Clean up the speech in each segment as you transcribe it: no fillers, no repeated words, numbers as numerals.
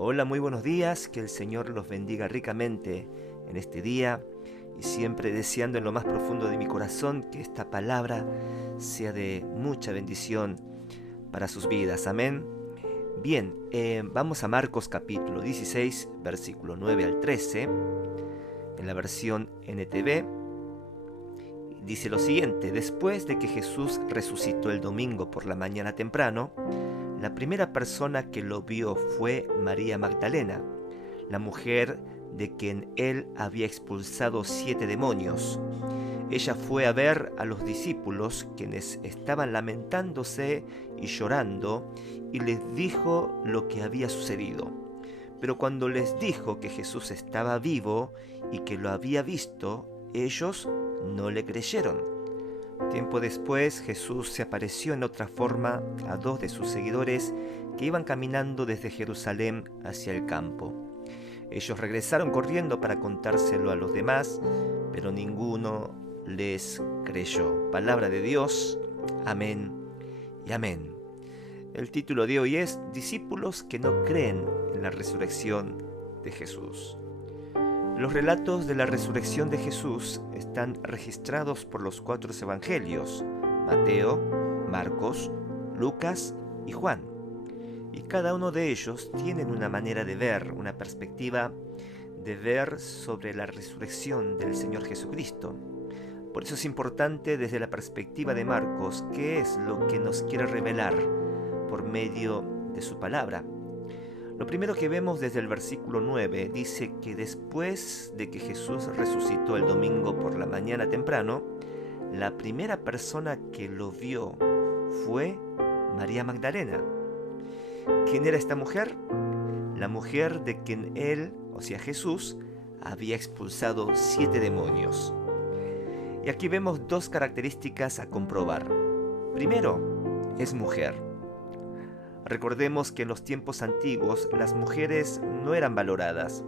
Hola, muy buenos días, que el Señor los bendiga ricamente en este día y siempre deseando en lo más profundo de mi corazón que esta palabra sea de mucha bendición para sus vidas. Amén. Bien, vamos a Marcos capítulo 16, versículo 9 al 13, en la versión NTV. Dice lo siguiente: después de que Jesús resucitó el domingo por la mañana temprano, la primera persona que lo vio fue María Magdalena, la mujer de quien él había expulsado 7 demonios. Ella fue a ver a los discípulos, quienes estaban lamentándose y llorando, y les dijo lo que había sucedido. Pero cuando les dijo que Jesús estaba vivo y que lo había visto, ellos no le creyeron. Tiempo después, Jesús se apareció en otra forma a 2 de sus seguidores que iban caminando desde Jerusalén hacia el campo. Ellos regresaron corriendo para contárselo a los demás, pero ninguno les creyó. Palabra de Dios. Amén y amén. El título de hoy es Discípulos que no creen en la resurrección de Jesús. Los relatos de la resurrección de Jesús están registrados por los 4 evangelios: Mateo, Marcos, Lucas y Juan. Y cada uno de ellos tienen una manera de ver, una perspectiva de ver sobre la resurrección del Señor Jesucristo. Por eso es importante desde la perspectiva de Marcos qué es lo que nos quiere revelar por medio de su palabra. Lo primero que vemos desde el versículo 9 dice que después de que Jesús resucitó el domingo por la mañana temprano, la primera persona que lo vio fue María Magdalena. ¿Quién era esta mujer? La mujer de quien él, o sea Jesús, había expulsado 7 demonios. Y aquí vemos 2 características a comprobar. Primero, es mujer. Recordemos que en los tiempos antiguos las mujeres no eran valoradas,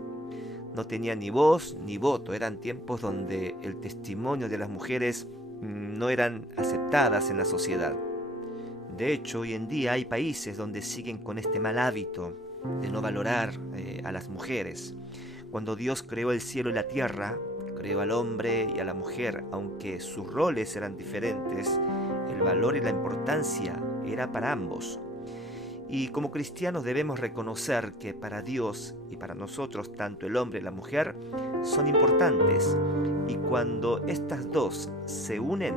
no tenían ni voz ni voto, eran tiempos donde el testimonio de las mujeres no eran aceptadas en la sociedad. De hecho, hoy en día hay países donde siguen con este mal hábito de no valorar a las mujeres. Cuando Dios creó el cielo y la tierra, creó al hombre y a la mujer, aunque sus roles eran diferentes, el valor y la importancia era para ambos. Y como cristianos debemos reconocer que para Dios y para nosotros tanto el hombre y la mujer son importantes. Y cuando estas dos se unen,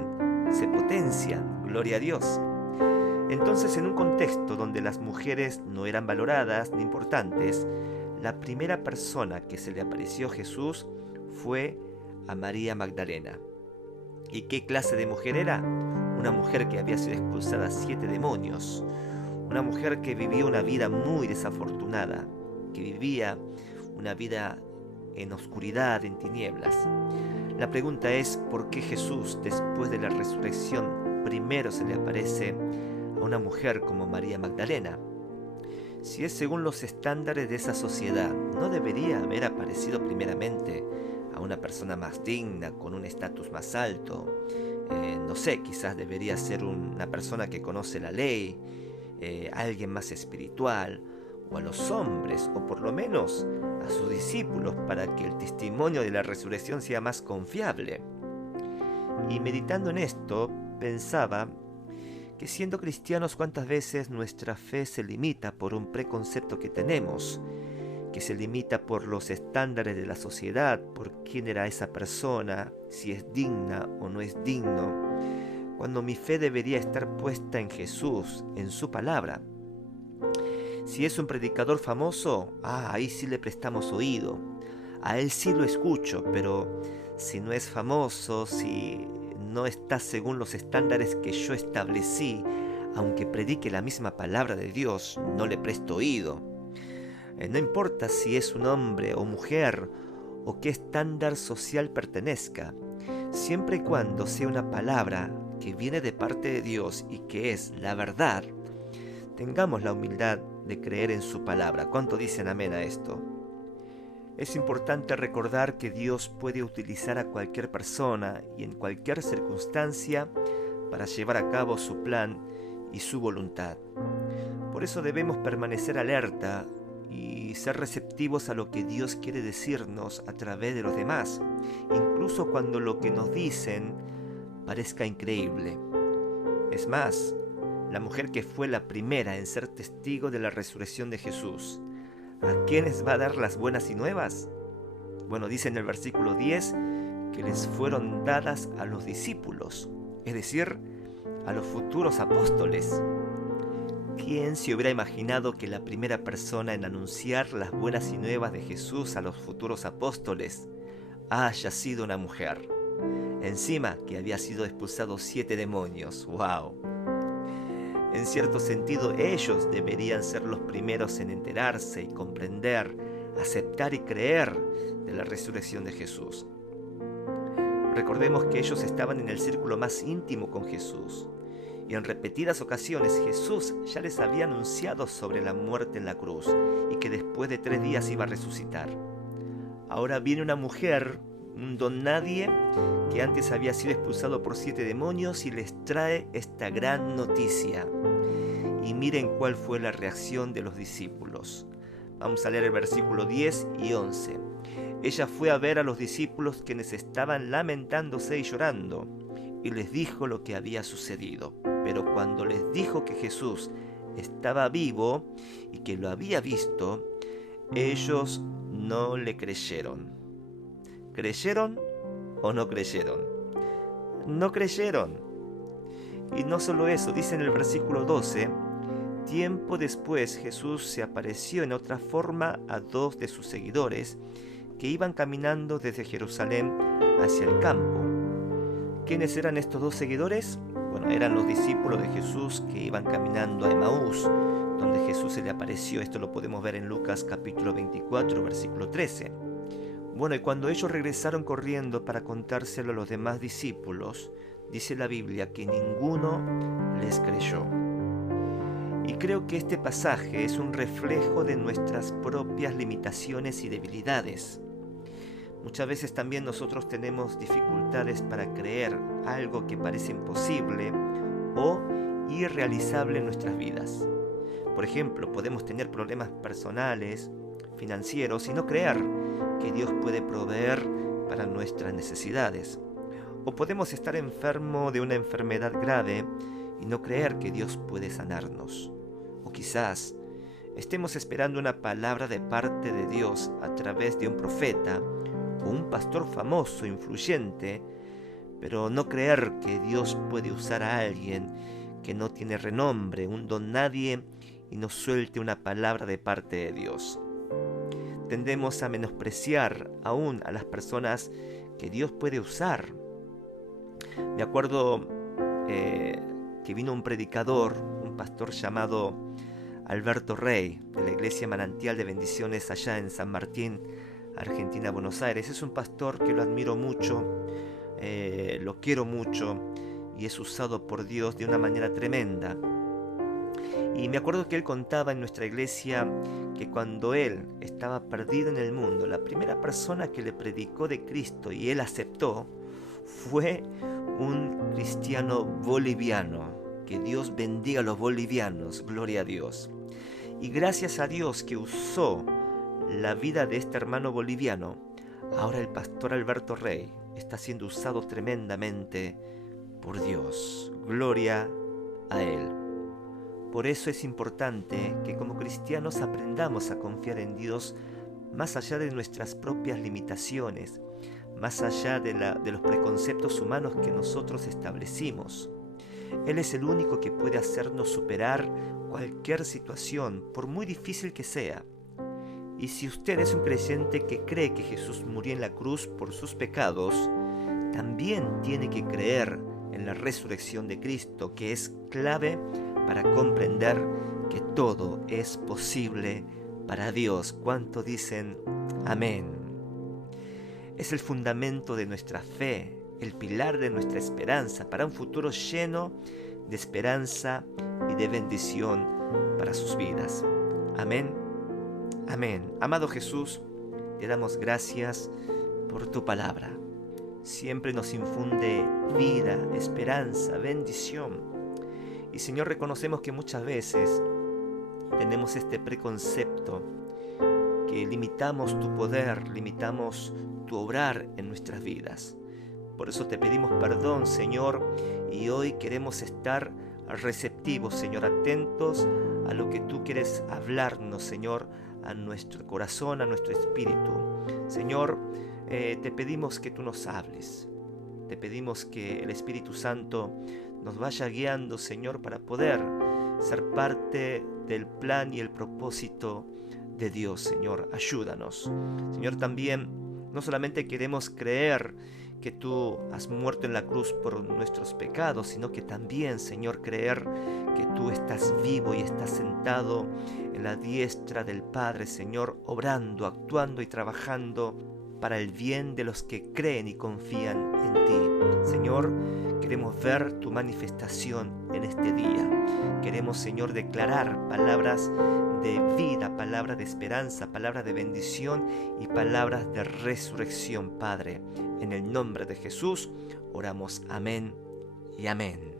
se potencian. Gloria a Dios. Entonces, en un contexto donde las mujeres no eran valoradas ni importantes, la primera persona que se le apareció a Jesús fue a María Magdalena. ¿Y qué clase de mujer era? Una mujer que había sido expulsada 7 demonios. Una mujer que vivía una vida muy desafortunada, que vivía una vida en oscuridad, en tinieblas. La pregunta es, ¿por qué Jesús, después de la resurrección, primero se le aparece a una mujer como María Magdalena? Si es según los estándares de esa sociedad, ¿no debería haber aparecido primeramente a una persona más digna, con un estatus más alto? No sé, quizás debería ser una persona que conoce la ley, alguien más espiritual, o a los hombres, o por lo menos a sus discípulos, para que el testimonio de la resurrección sea más confiable. Y meditando en esto, pensaba que siendo cristianos, cuántas veces nuestra fe se limita por un preconcepto que tenemos, que se limita por los estándares de la sociedad, por quién era esa persona, si es digna o no es digno, cuando mi fe debería estar puesta en Jesús, en su palabra. Si es un predicador famoso, ahí sí le prestamos oído, a él sí lo escucho, pero si no es famoso, si no está según los estándares que yo establecí, aunque predique la misma palabra de Dios, no le presto oído. No importa si es un hombre o mujer o qué estándar social pertenezca, siempre y cuando sea una palabra que viene de parte de Dios y que es la verdad, tengamos la humildad de creer en su palabra. ¿Cuánto dicen amén a esto? Es importante recordar que Dios puede utilizar a cualquier persona y en cualquier circunstancia para llevar a cabo su plan y su voluntad. Por eso debemos permanecer alerta y y ser receptivos a lo que Dios quiere decirnos a través de los demás, incluso cuando lo que nos dicen parezca increíble. Es más, la mujer que fue la primera en ser testigo de la resurrección de Jesús, ¿a quiénes va a dar las buenas y nuevas? Bueno, dice en el versículo 10 que les fueron dadas a los discípulos, es decir, a los futuros apóstoles. ¿Quién se hubiera imaginado que la primera persona en anunciar las buenas y nuevas de Jesús a los futuros apóstoles haya sido una mujer? Encima que había sido expulsado 7 demonios. ¡Wow! En cierto sentido, ellos deberían ser los primeros en enterarse y comprender, aceptar y creer de la resurrección de Jesús. Recordemos que ellos estaban en el círculo más íntimo con Jesús, y en repetidas ocasiones Jesús ya les había anunciado sobre la muerte en la cruz y que después de 3 días iba a resucitar. Ahora viene una mujer, un don nadie, que antes había sido expulsado por 7 demonios y les trae esta gran noticia. Y miren cuál fue la reacción de los discípulos. Vamos a leer el versículo 10 y 11. Ella fue a ver a los discípulos quienes estaban lamentándose y llorando, y les dijo lo que había sucedido. Pero cuando les dijo que Jesús estaba vivo y que lo había visto, ellos no le creyeron. ¿Creyeron o no creyeron? No creyeron. Y no solo eso, dice en el versículo 12, tiempo después Jesús se apareció en otra forma a 2 de sus seguidores que iban caminando desde Jerusalén hacia el campo. ¿Quiénes eran estos 2 seguidores? Bueno, eran los discípulos de Jesús que iban caminando a Emaús, donde Jesús se le apareció. Esto lo podemos ver en Lucas capítulo 24, versículo 13. Bueno, y cuando ellos regresaron corriendo para contárselo a los demás discípulos, dice la Biblia que ninguno les creyó. Y creo que este pasaje es un reflejo de nuestras propias limitaciones y debilidades. Muchas veces también nosotros tenemos dificultades para creer algo que parece imposible o irrealizable en nuestras vidas. Por ejemplo, podemos tener problemas personales, financieros y no creer que Dios puede proveer para nuestras necesidades. O podemos estar enfermos de una enfermedad grave y no creer que Dios puede sanarnos. O quizás estemos esperando una palabra de parte de Dios a través de un profeta o un pastor famoso, influyente, pero no creer que Dios puede usar a alguien que no tiene renombre, un don nadie, y nos suelte una palabra de parte de Dios. Tendemos a menospreciar aún a las personas que Dios puede usar. Me acuerdo que vino un predicador, un pastor llamado Alberto Rey, de la Iglesia Manantial de Bendiciones allá en San Martín, Argentina, Buenos Aires. Es un pastor que lo admiro mucho, lo quiero mucho y es usado por Dios de una manera tremenda. Y me acuerdo que él contaba en nuestra iglesia que cuando él estaba perdido en el mundo, la primera persona que le predicó de Cristo y él aceptó fue un cristiano boliviano. Que Dios bendiga a los bolivianos, gloria a Dios. Y gracias a Dios que usó la vida de este hermano boliviano, ahora el pastor Alberto Rey está siendo usado tremendamente por Dios. Gloria a él. Por eso es importante que como cristianos aprendamos a confiar en Dios más allá de nuestras propias limitaciones, más allá de los preconceptos humanos que nosotros establecimos. Él es el único que puede hacernos superar cualquier situación, por muy difícil que sea. Y si usted es un creyente que cree que Jesús murió en la cruz por sus pecados, también tiene que creer en la resurrección de Cristo, que es clave para comprender que todo es posible para Dios. ¿Cuántos dicen amén? Es el fundamento de nuestra fe, el pilar de nuestra esperanza para un futuro lleno de esperanza y de bendición para sus vidas. Amén. Amén. Amado Jesús, te damos gracias por tu palabra. Siempre nos infunde vida, esperanza, bendición. Y Señor, reconocemos que muchas veces tenemos este preconcepto que limitamos tu poder, limitamos tu obrar en nuestras vidas. Por eso te pedimos perdón, Señor, y hoy queremos estar receptivos, Señor, atentos a lo que tú quieres hablarnos, Señor, a nuestro corazón, a nuestro espíritu. Señor, te pedimos que tú nos hables. Te pedimos que el Espíritu Santo nos vaya guiando, Señor, para poder ser parte del plan y el propósito de Dios, Señor. Ayúdanos. Señor, también no solamente queremos creer que tú has muerto en la cruz por nuestros pecados, sino que también, Señor, creer que tú estás vivo y estás sentado en la diestra del Padre, Señor, obrando, actuando y trabajando para el bien de los que creen y confían en ti. Señor, queremos ver tu manifestación en este día. Queremos, Señor, declarar palabras de vida, palabras de esperanza, palabras de bendición y palabras de resurrección, Padre. En el nombre de Jesús oramos. Amén y amén.